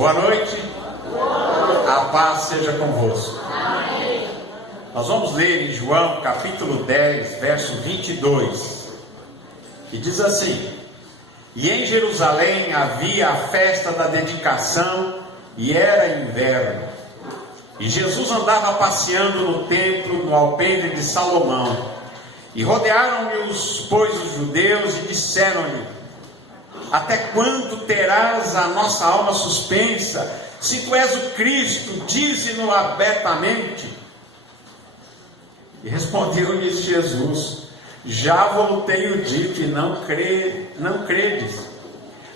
Boa noite. A paz seja convosco. Nós vamos ler em João capítulo 10, verso 22, que diz assim: E em Jerusalém havia a festa da dedicação, e era inverno. E Jesus andava passeando no templo, no alpendre de Salomão. E rodearam-lhe pois os judeus e disseram-lhe: Até quando terás a nossa alma suspensa? Se tu és o Cristo, dize-no abertamente. E respondeu-lhes Jesus: Já vos tenho dito e não credes.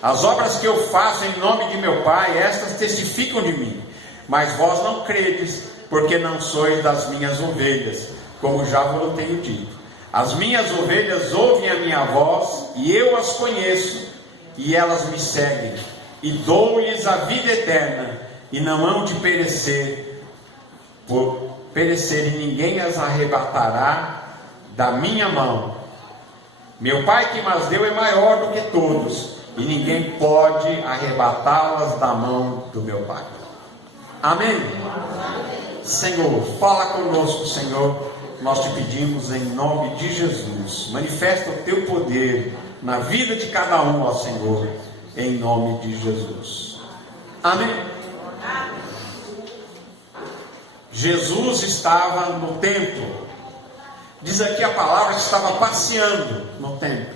As obras que eu faço em nome de meu Pai, estas testificam de mim. Mas vós não credes, porque não sois das minhas ovelhas, como já vos tenho dito. As minhas ovelhas ouvem a minha voz, e eu as conheço, e elas me seguem. E dou-lhes a vida eterna, e não hão de perecer, e ninguém as arrebatará da minha mão. Meu Pai que mas deu é maior do que todos, e ninguém pode arrebatá-las da mão do meu Pai. Amém? Senhor, fala conosco, Senhor. Nós te pedimos em nome de Jesus. Manifesta o teu poder na vida de cada um, ó Senhor, em nome de Jesus. Amém? Jesus estava no templo. Diz aqui a palavra que estava passeando no templo.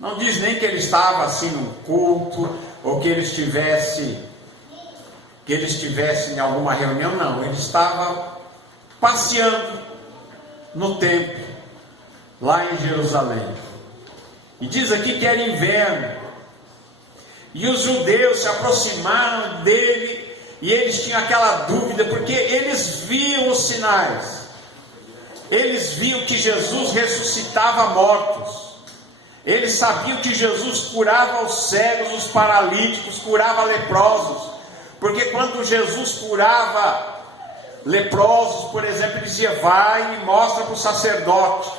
Não diz nem que ele estava assim num culto, ou que ele estivesse em alguma reunião, não. Ele estava passeando no templo, lá em Jerusalém. E diz aqui que era inverno. E os judeus se aproximaram dele, e eles tinham aquela dúvida, porque eles viam os sinais. Eles viam que Jesus ressuscitava mortos. Eles sabiam que Jesus curava os cegos, os paralíticos, curava leprosos. Porque quando Jesus curava leprosos, por exemplo, ele dizia: vai e mostra para o sacerdote.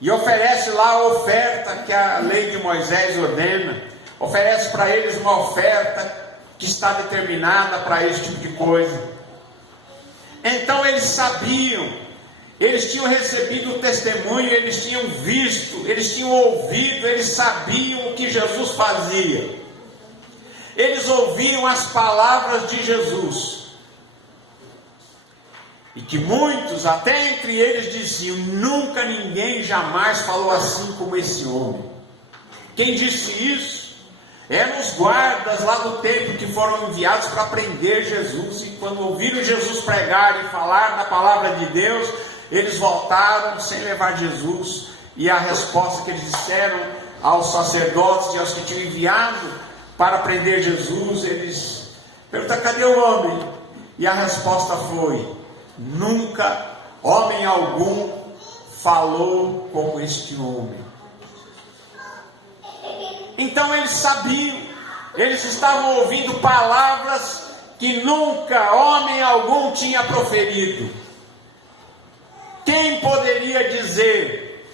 E oferece lá a oferta que a lei de Moisés ordena. Oferece para eles uma oferta que está determinada para esse tipo de coisa. Então eles sabiam, eles tinham recebido o testemunho, eles tinham visto, eles tinham ouvido, eles sabiam o que Jesus fazia. Eles ouviam as palavras de Jesus. E que muitos, até entre eles, diziam: nunca ninguém jamais falou assim como esse homem. Quem disse isso? Eram os guardas lá do templo que foram enviados para prender Jesus. E quando ouviram Jesus pregar e falar da palavra de Deus, eles voltaram sem levar Jesus. E a resposta que eles disseram aos sacerdotes e aos que tinham enviado para prender Jesus, eles perguntaram: cadê o homem? E a resposta foi: nunca homem algum falou como este homem. Então eles sabiam, eles estavam ouvindo palavras que nunca homem algum tinha proferido. Quem poderia dizer: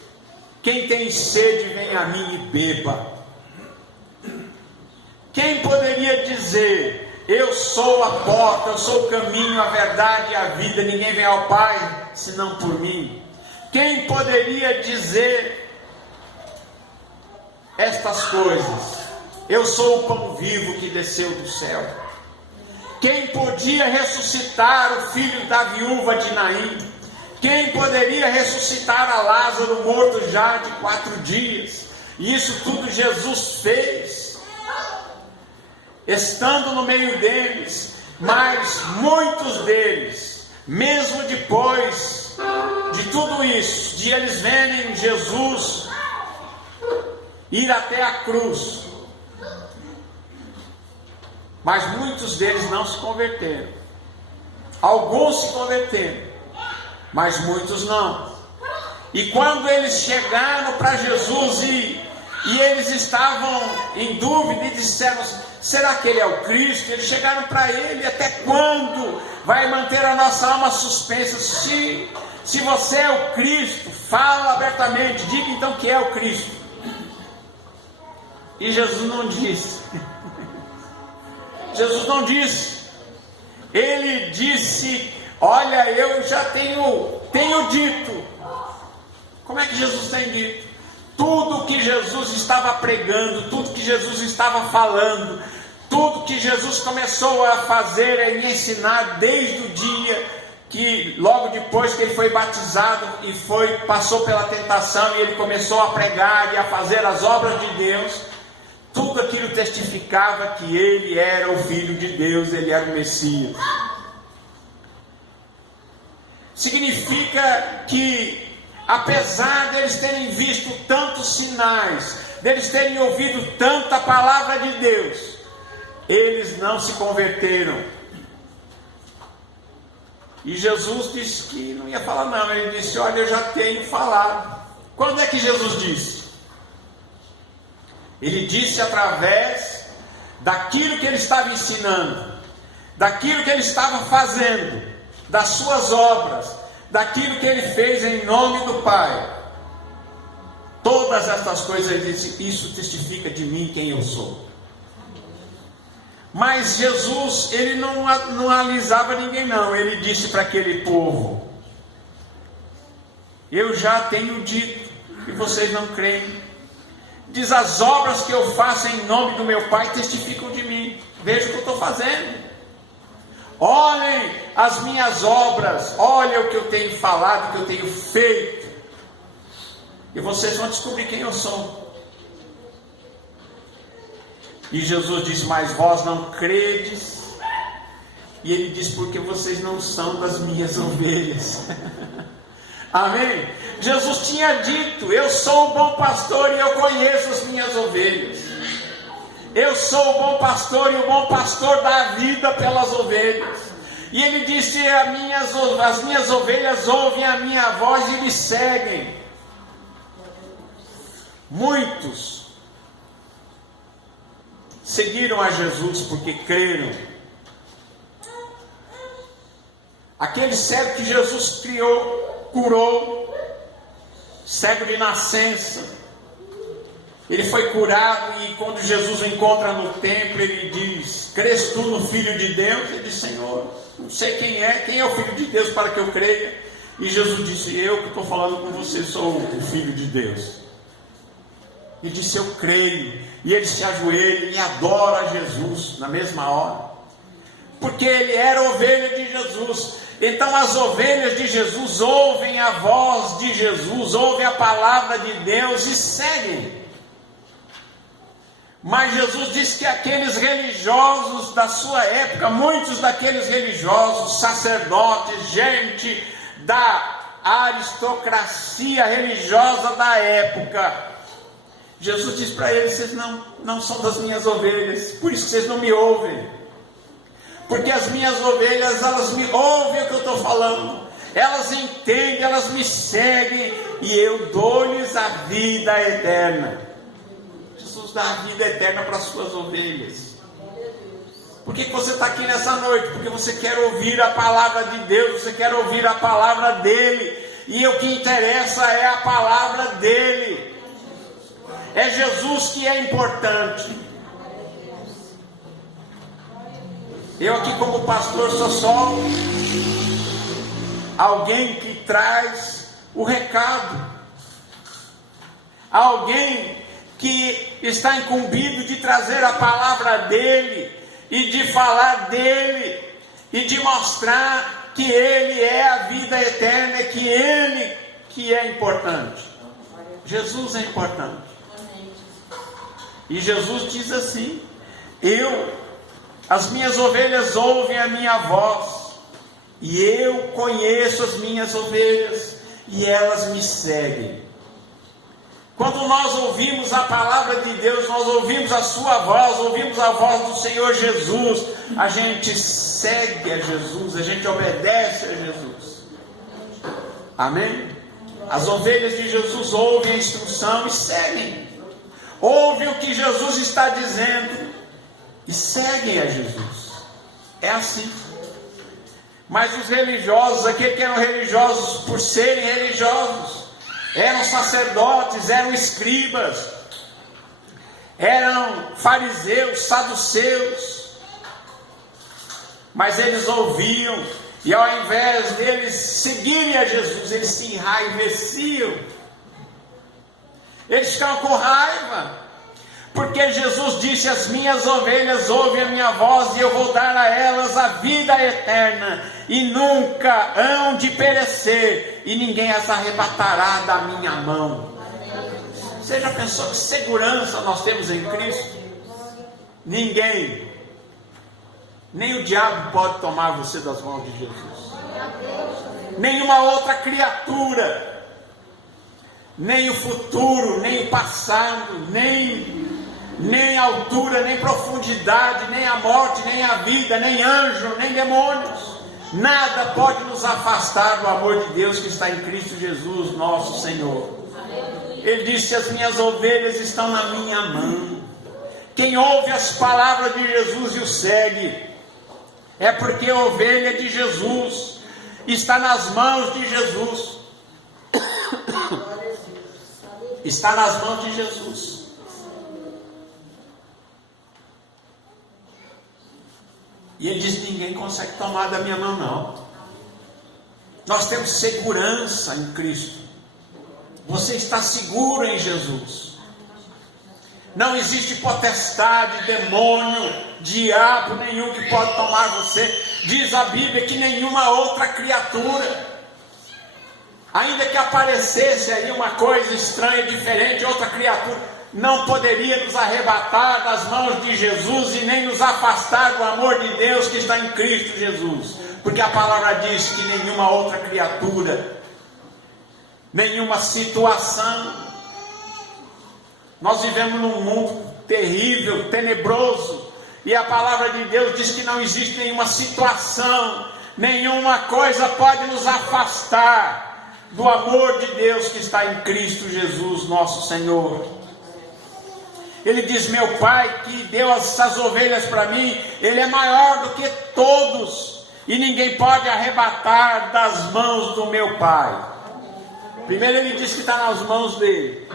quem tem sede vem a mim e beba? Quem poderia dizer: eu sou a porta, eu sou o caminho, a verdade e a vida, ninguém vem ao Pai senão por mim? Quem poderia dizer estas coisas? Eu sou o pão vivo que desceu do céu. Quem podia ressuscitar o filho da viúva de Naim? Quem poderia ressuscitar a Lázaro, morto já de 4 dias? E isso tudo Jesus fez, estando no meio deles. Mas muitos deles, mesmo depois de tudo isso, de eles verem Jesus ir até a cruz, mas muitos deles não se converteram. Alguns se converteram, mas muitos não. E quando eles chegaram para Jesus e eles estavam em dúvida e disseram: será que ele é o Cristo? Eles chegaram para ele: até quando vai manter a nossa alma suspensa? Se você é o Cristo, fala abertamente, diga então que é o Cristo. E Jesus não disse. Jesus não disse. Ele disse: olha, eu já tenho dito. Como é que Jesus tem dito? Tudo que Jesus estava pregando, tudo que Jesus estava falando, tudo que Jesus começou a fazer e ensinar desde o dia que, logo depois que ele foi batizado e passou pela tentação e ele começou a pregar e a fazer as obras de Deus, tudo aquilo testificava que ele era o Filho de Deus, ele era o Messias. Significa que, apesar deles terem visto tantos sinais, deles terem ouvido tanta palavra de Deus, eles não se converteram. E Jesus disse que não ia falar não, ele disse: olha, eu já tenho falado. Quando é que Jesus disse? Ele disse através daquilo que ele estava ensinando, daquilo que ele estava fazendo, das suas obras, daquilo que ele fez em nome do Pai. Todas essas coisas ele disse: isso testifica de mim quem eu sou. Mas Jesus, ele não alisava ninguém não. Ele disse para aquele povo: eu já tenho dito e vocês não creem. Diz: as obras que eu faço em nome do meu Pai testificam de mim. Veja o que eu estou fazendo. Olhem as minhas obras, olhem o que eu tenho falado, o que eu tenho feito, e vocês vão descobrir quem eu sou. E Jesus disse: mas vós não credes. E ele diz: porque vocês não são das minhas ovelhas. Amém? Jesus tinha dito: eu sou o bom pastor e eu conheço as minhas ovelhas. Eu sou o bom pastor e o bom pastor dá a vida pelas ovelhas. E ele disse: as minhas ovelhas ouvem a minha voz e me seguem. Muitos seguiram a Jesus porque creram. Aquele cego que Jesus curou, cego de nascença, ele foi curado, e quando Jesus o encontra no templo, ele diz: crês tu no Filho de Deus? Ele diz: Senhor, não sei quem é o Filho de Deus para que eu creia. E Jesus disse: eu que estou falando com você sou o Filho de Deus. Ele disse: eu creio. E ele se ajoelha e adora a Jesus na mesma hora, porque ele era ovelha de Jesus. Então as ovelhas de Jesus ouvem a voz de Jesus, ouvem a palavra de Deus e seguem. Mas Jesus disse que aqueles religiosos da sua época, muitos daqueles religiosos, sacerdotes, gente da aristocracia religiosa da época, Jesus disse para eles: vocês não são das minhas ovelhas, por isso que vocês não me ouvem. Porque as minhas ovelhas, elas me ouvem o que eu estou falando, elas entendem, elas me seguem, e eu dou-lhes a vida eterna. Jesus dá a vida eterna para as suas ovelhas. Por que você está aqui nessa noite? Porque você quer ouvir a palavra de Deus, você quer ouvir a palavra dele, e o que interessa é a palavra dele. É Jesus que é importante. Eu aqui como pastor sou só alguém que traz o recado, alguém que está incumbido de trazer a palavra dele, e de falar dele, e de mostrar que ele é a vida eterna, que ele que é importante. Jesus é importante. E Jesus diz assim: as minhas ovelhas ouvem a minha voz, e eu conheço as minhas ovelhas, e elas me seguem. Quando nós ouvimos a palavra de Deus, nós ouvimos a sua voz, ouvimos a voz do Senhor Jesus, a gente segue a Jesus, a gente obedece a Jesus. Amém? As ovelhas de Jesus ouvem a instrução e seguem. Ouvem o que Jesus está dizendo e seguem a Jesus. É assim. Mas os religiosos, aqueles que eram religiosos por serem religiosos, eram sacerdotes, eram escribas, eram fariseus, saduceus, mas eles ouviam, e ao invés deles seguirem a Jesus, eles se enraiveciam, eles ficavam com raiva, porque Jesus disse: as minhas ovelhas ouvem a minha voz, e eu vou dar a elas a vida eterna, e nunca hão de perecer, e ninguém as arrebatará da minha mão. Você já pensou que segurança nós temos em Cristo? Ninguém, nem o diabo pode tomar você das mãos de Jesus, nenhuma outra criatura, nem o futuro, nem o passado, nem a altura, nem profundidade, nem a morte, nem a vida, nem anjo, nem demônios, nada pode nos afastar do amor de Deus que está em Cristo Jesus, nosso Senhor. Ele disse: as minhas ovelhas estão na minha mão. Quem ouve as palavras de Jesus e o segue, é porque a ovelha de Jesus está nas mãos de Jesus. Está nas mãos de Jesus. E ele diz: ninguém consegue tomar da minha mão, não. Nós temos segurança em Cristo. Você está seguro em Jesus. Não existe potestade, demônio, diabo nenhum que pode tomar você. Diz a Bíblia que nenhuma outra criatura, ainda que aparecesse aí uma coisa estranha, diferente, outra criatura, não poderia nos arrebatar das mãos de Jesus e nem nos afastar do amor de Deus que está em Cristo Jesus. Porque a palavra diz que nenhuma outra criatura, nenhuma situação. Nós vivemos num mundo terrível, tenebroso, e a palavra de Deus diz que não existe nenhuma situação, nenhuma coisa pode nos afastar do amor de Deus que está em Cristo Jesus, nosso Senhor. Ele diz: meu Pai que deu essas ovelhas para mim, Ele é maior do que todos, e ninguém pode arrebatar das mãos do meu Pai. Primeiro ele diz que está nas mãos dele,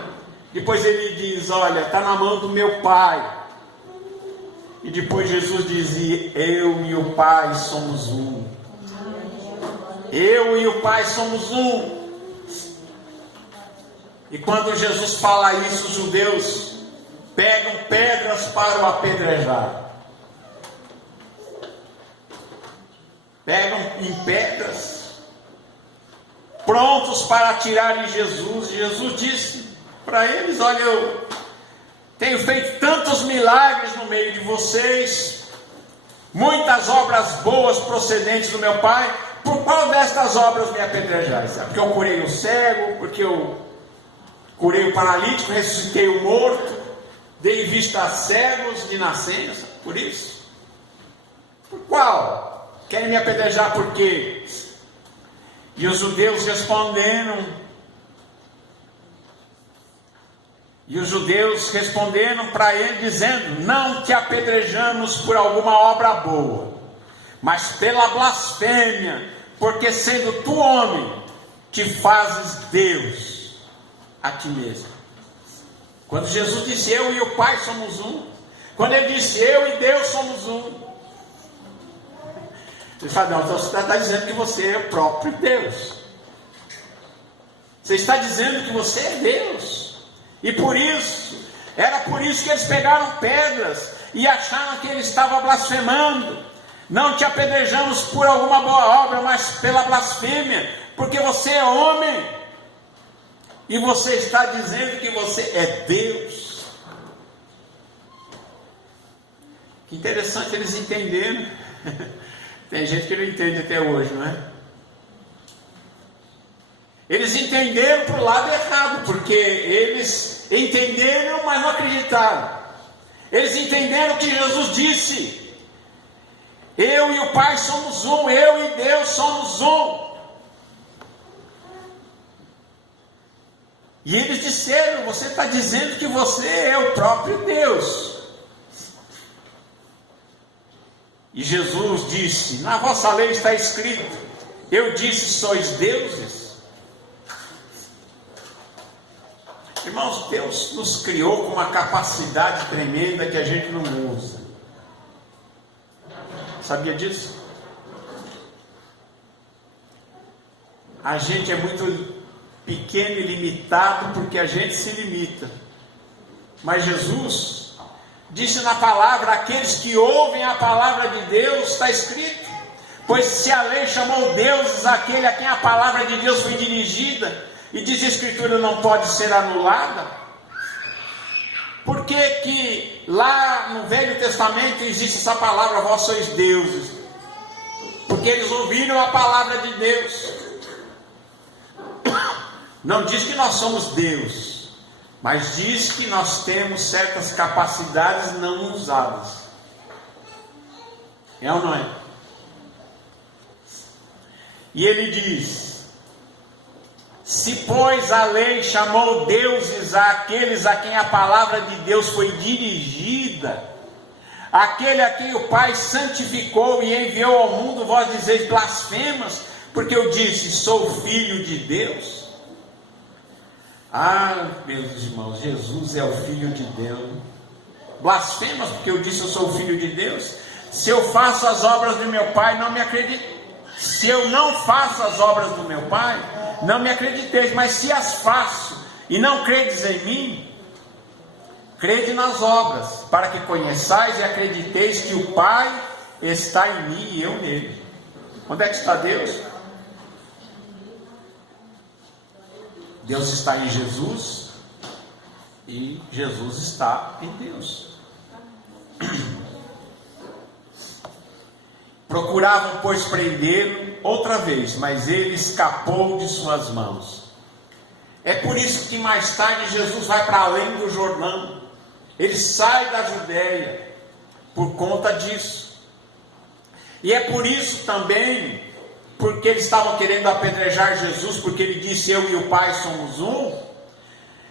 depois ele diz: olha, está na mão do meu Pai, e depois Jesus dizia: eu e o Pai somos um. Eu e o Pai somos um. E quando Jesus fala isso, os judeus pegam pedras para o apedrejar. Pegam em pedras, prontos para atirar em Jesus. E Jesus disse para eles: olha, eu tenho feito tantos milagres no meio de vocês, muitas obras boas procedentes do meu Pai, por qual destas obras me apedrejais? Porque eu curei o cego, porque eu curei o paralítico, ressuscitei o morto, dei vista a cegos de nascença, por isso? Por qual? Querem me apedrejar por quê? E os judeus responderam, para ele dizendo: não te apedrejamos por alguma obra boa, mas pela blasfêmia, porque sendo tu homem, te fazes Deus a ti mesmo. Quando Jesus disse: eu e o Pai somos um, quando ele disse: eu e Deus somos um, ele fala: não, então você está dizendo que você é o próprio Deus. Você está dizendo que você é Deus. E por isso, era por isso que eles pegaram pedras e acharam que ele estava blasfemando. Não te apedrejamos por alguma boa obra, mas pela blasfêmia, porque você é homem e você está dizendo que você é Deus. Que interessante, eles entenderam. Tem gente que não entende até hoje, não é? Eles entenderam para o lado errado, porque eles entenderam, mas não acreditaram. Eles entenderam que Jesus disse: eu e o Pai somos um, eu e Deus somos um. E eles disseram: você está dizendo que você é o próprio Deus. E Jesus disse: na vossa lei está escrito: eu disse, sois deuses. Irmãos, Deus nos criou com uma capacidade tremenda que a gente não usa. Sabia disso? A gente é muito pequeno e limitado porque a gente se limita. Mas Jesus disse na palavra: aqueles que ouvem a palavra de Deus, está escrito: pois se a lei chamou deuses aquele a quem a palavra de Deus foi dirigida, e diz a Escritura não pode ser anulada, por que que lá no Velho Testamento existe essa palavra, vós sois deuses? Porque eles ouviram a palavra de Deus. Não diz que nós somos Deus, mas diz que nós temos certas capacidades não usadas. É ou não é? E ele diz: se pois a lei chamou deuses àqueles a quem a palavra de Deus foi dirigida, aquele a quem o Pai santificou e enviou ao mundo, vós dizeis blasfemas, porque eu disse, sou filho de Deus. Ah, meus irmãos, Jesus é o Filho de Deus. Blasfemas, porque eu disse, eu sou o Filho de Deus. Se eu faço as obras do meu Pai, não me acredite. Se eu não faço as obras do meu Pai, não me acrediteis. Mas se as faço e não credes em mim, crede nas obras, para que conheçais e acrediteis que o Pai está em mim e eu nele. Onde é que está Deus? Deus está em Jesus e Jesus está em Deus. Procuravam, pois, prendê-lo outra vez, mas ele escapou de suas mãos. É por isso que mais tarde Jesus vai para além do Jordão. Ele sai da Judéia por conta disso. E é por isso também, porque eles estavam querendo apedrejar Jesus, porque ele disse, eu e o Pai somos um.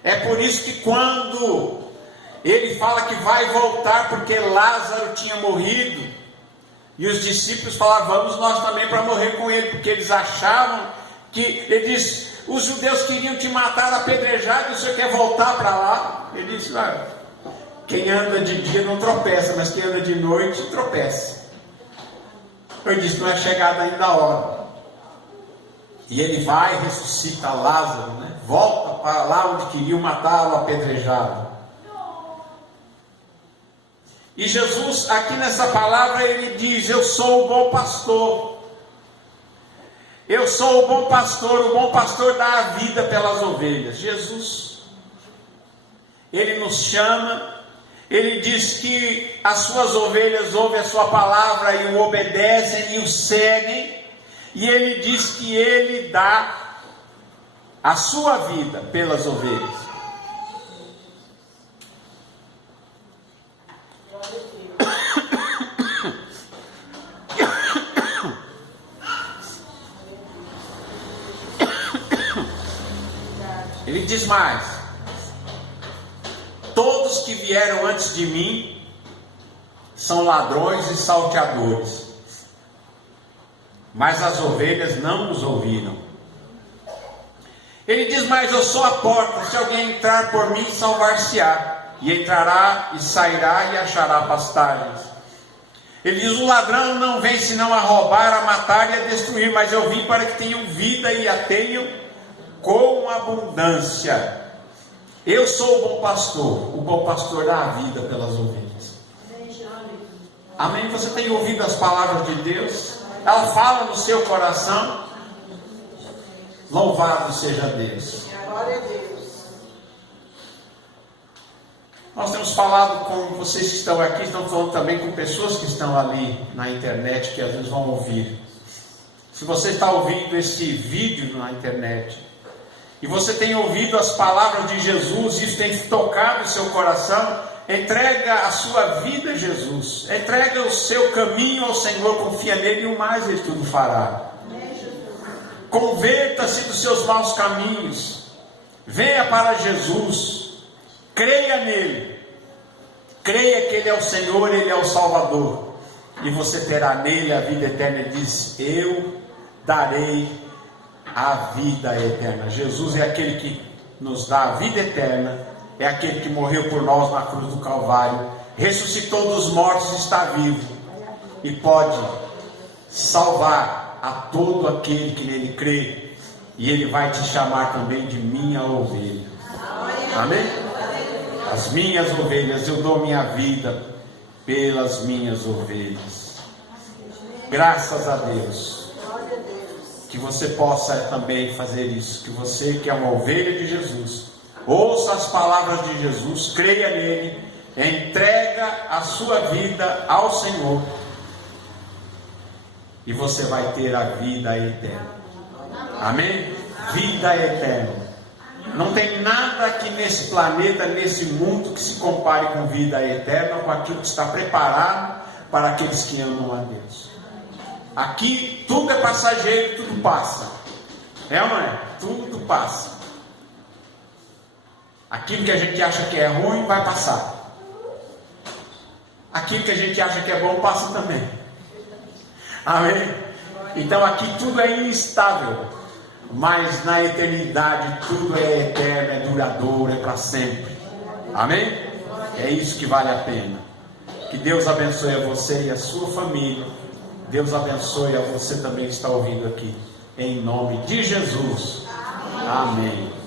É por isso que quando ele fala que vai voltar, porque Lázaro tinha morrido, e os discípulos falaram, vamos nós também para morrer com ele, porque eles achavam que, ele disse, os judeus queriam te matar apedrejado, e você quer voltar para lá? Ele disse, quem anda de dia não tropeça, mas quem anda de noite tropeça. Eu disse, não é chegada ainda a hora. E ele vai e ressuscita Lázaro, né? Volta para lá onde queriam matá-lo apedrejado. E Jesus, aqui nessa palavra, ele diz, eu sou o bom pastor. Eu sou o bom pastor dá a vida pelas ovelhas. Jesus, ele nos chama, ele diz que as suas ovelhas ouvem a sua palavra e o obedecem e o seguem. E ele diz que ele dá a sua vida pelas ovelhas. Ele diz mais: todos que vieram antes de mim são ladrões e salteadores, mas as ovelhas não nos ouviram. Ele diz mais: eu sou a porta, se alguém entrar por mim, salvar-se-á, e entrará e sairá e achará pastagens. Ele diz: o ladrão não vem senão a roubar, a matar e a destruir, mas eu vim para que tenham vida e a tenham com abundância. Eu sou o bom pastor dá a vida pelas ovelhas. Amém? Você tem ouvido as palavras de Deus? Ela fala no seu coração. Louvado seja Deus. Glória a Deus. Nós temos falado com vocês que estão aqui, estamos falando também com pessoas que estão ali na internet, que às vezes vão ouvir. Se você está ouvindo esse vídeo na internet, e você tem ouvido as palavras de Jesus, isso tem tocado o seu coração, entrega a sua vida a Jesus, entrega o seu caminho ao Senhor, confia nele e o mais ele tudo fará. Converta-se dos seus maus caminhos, venha para Jesus, creia nele, creia que ele é o Senhor, ele é o Salvador, e você terá nele a vida eterna. Ele diz: eu darei a vida eterna. Jesus é aquele que nos dá a vida eterna, é aquele que morreu por nós na cruz do Calvário, ressuscitou dos mortos e está vivo, e pode salvar a todo aquele que nele crê, e ele vai te chamar também de minha ovelha. Amém? As minhas ovelhas, eu dou minha vida pelas minhas ovelhas. Graças a Deus. Que você possa também fazer isso. Que você que é uma ovelha de Jesus, ouça as palavras de Jesus, creia nele, entrega a sua vida ao Senhor, e você vai ter a vida eterna. Amém? Vida eterna. Não tem nada aqui nesse planeta, nesse mundo, que se compare com vida eterna, com aquilo que está preparado para aqueles que amam a Deus. Aqui tudo é passageiro, tudo passa. É ou não é? Tudo passa. Aquilo que a gente acha que é ruim, vai passar. Aquilo que a gente acha que é bom, passa também. Amém? Então aqui tudo é instável. Mas na eternidade tudo é eterno, é duradouro, é para sempre. Amém? É isso que vale a pena. Que Deus abençoe a você e a sua família. Deus abençoe a você também que está ouvindo aqui. Em nome de Jesus. Amém.